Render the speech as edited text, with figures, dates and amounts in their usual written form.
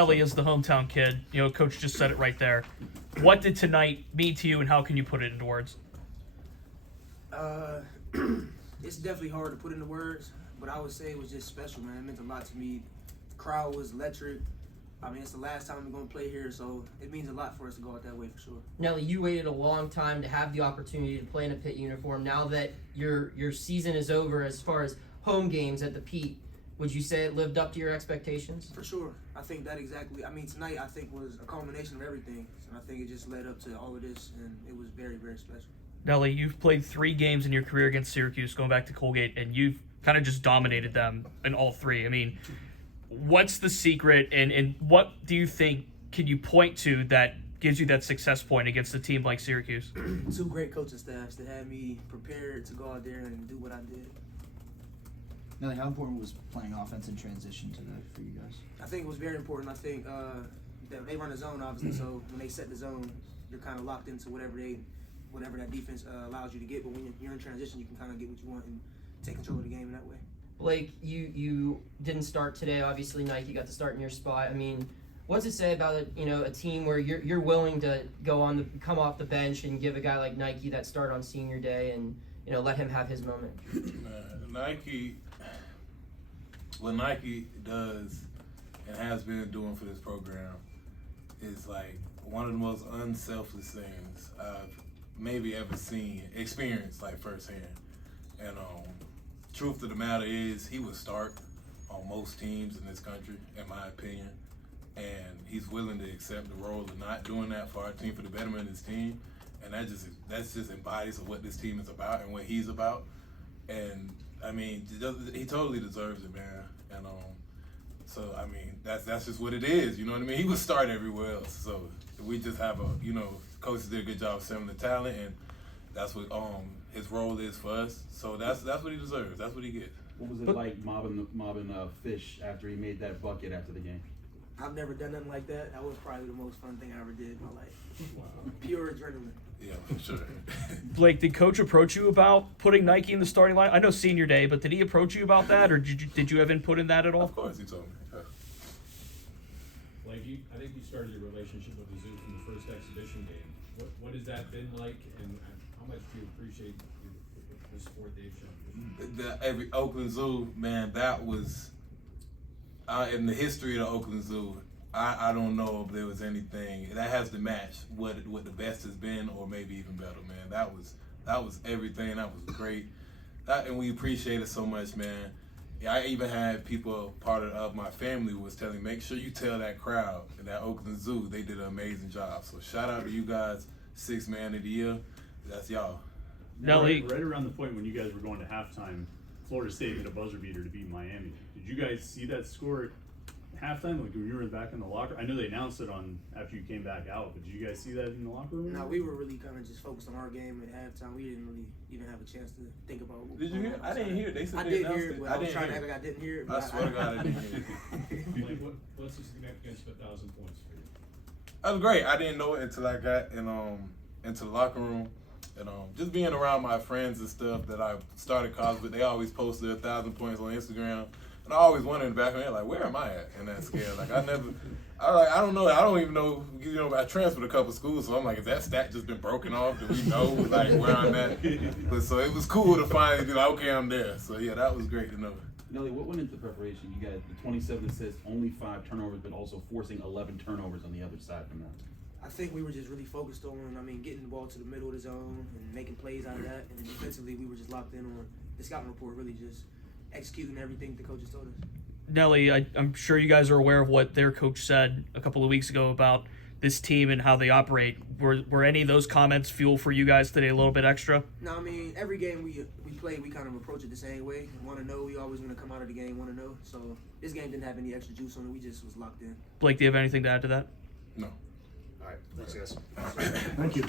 Nelly is the hometown kid. You know, Coach just said it right there. What did tonight mean to you, and how can you put it into words? It's definitely hard to put into words, but I would say it was just special, man. It meant a lot to me. The crowd was electric. I mean, it's the last time we're going to play here, so it means a lot for us to go out that way for sure. Nelly, you waited a long time to have the opportunity to play in a Pitt uniform. Now that your season is over as far as home games at the Pete, would you say it lived up to your expectations? For sure. I think that exactly. I mean, tonight I think was a culmination of everything. And I think it just led up to all of this, and it was very, very special. Nelly, you've played 3 games in your career against Syracuse, going back to Colgate, and you've kind of just dominated them in all 3. I mean, what's the secret, and what do you think can you point to that gives you that success point against a team like Syracuse? 2 great coaching staffs that had me prepared to go out there and do what I did. Nelly, how important was playing offense in transition tonight for you guys? I think it was very important. I think that they run a zone, obviously, so when they set the zone, you're kind of locked into whatever that defense allows you to get. But when you're in transition, you can kind of get what you want and take control of the game in that way. Blake, you didn't start today. Obviously, Nike got to start in your spot. I mean, what's it say about a team where you're willing to come off the bench and give a guy like Nike that start on senior day and let him have his moment? What Nike does and has been doing for this program is like one of the most unselfish things I've maybe ever experienced like firsthand. And truth of the matter is, he would start on most teams in this country, in my opinion. And he's willing to accept the role of not doing that for our team, for the betterment of his team. And that's just embodies of what this team is about and what he's about. And I mean, he totally deserves it, man. And so I mean, that's just what it is. You know what I mean? He would start everywhere else. So we just have coaches did a good job of selling the talent, and that's what his role is for us. So that's what he deserves. That's what he gets. What was it like mobbing Fish after he made that bucket after the game? I've never done nothing like that. That was probably the most fun thing I ever did in my life. Wow. Pure adrenaline. Yeah, for sure. Blake, did Coach approach you about putting Nike in the starting line? I know senior day, but did he approach you about that, or did you have input in that at all? Of course, he told me. Blake, I think you started your relationship with the Zoo from the first exhibition game. What has that been like, and how much do you appreciate the support they've shown? Every Oakland Zoo, man, that was in the history of the Oakland Zoo. I don't know if there was anything that has to match what the best has been, or maybe even better, man. That was everything. That was great, and we appreciate it so much, man. I even had people, part of my family, was telling me, make sure you tell that crowd in that Oakland Zoo they did an amazing job. So shout out to you guys, 6th Man of the Year. That's y'all. Nelly, Right around the point when you guys were going to halftime, Florida State hit a buzzer beater to beat Miami. Did you guys see that score at halftime, like when you were back in the locker? I know they announced it after you came back out, but did you guys see that in the locker room? No, we were really kind of just focused on our game at halftime. We didn't really even have a chance to think about what Did you hear? I didn't hear it. They said I they did announced hear it, it. but I I was didn't trying to hear act it. like I didn't hear it. I swear to God, I didn't hear it. Blake, what's the significance of 1,000 points for you? That was great. I didn't know it until I got into the locker room. And just being around my friends and stuff that I started college with, they always posted 1,000 points on Instagram. And I always wondered in the back of my head, like, where am I at in that scale? Like, I don't know. I don't even know. I transferred a couple schools, so I'm like, is that stat just been broken off? Do we know, like, where I'm at? But so it was cool to finally be like, okay, I'm there. So, yeah, that was great to know. Nelly, what went into the preparation? You got the 27 assists, only 5 turnovers, but also forcing 11 turnovers on the other side from that. I think we were just really focused on, getting the ball to the middle of the zone and making plays out of that. And then defensively, we were just locked in on the scouting report, really just executing everything the coaches told us. Nelly, I'm sure you guys are aware of what their coach said a couple of weeks ago about this team and how they operate. Were any of those comments fuel for you guys today a little bit extra? No, every game we play, we kind of approach it the same way. Want to know, we always want to come out of the game, want to know. So this game didn't have any extra juice on it. We just was locked in. Blake, do you have anything to add to that? No. All right, thanks, guys. Thank you.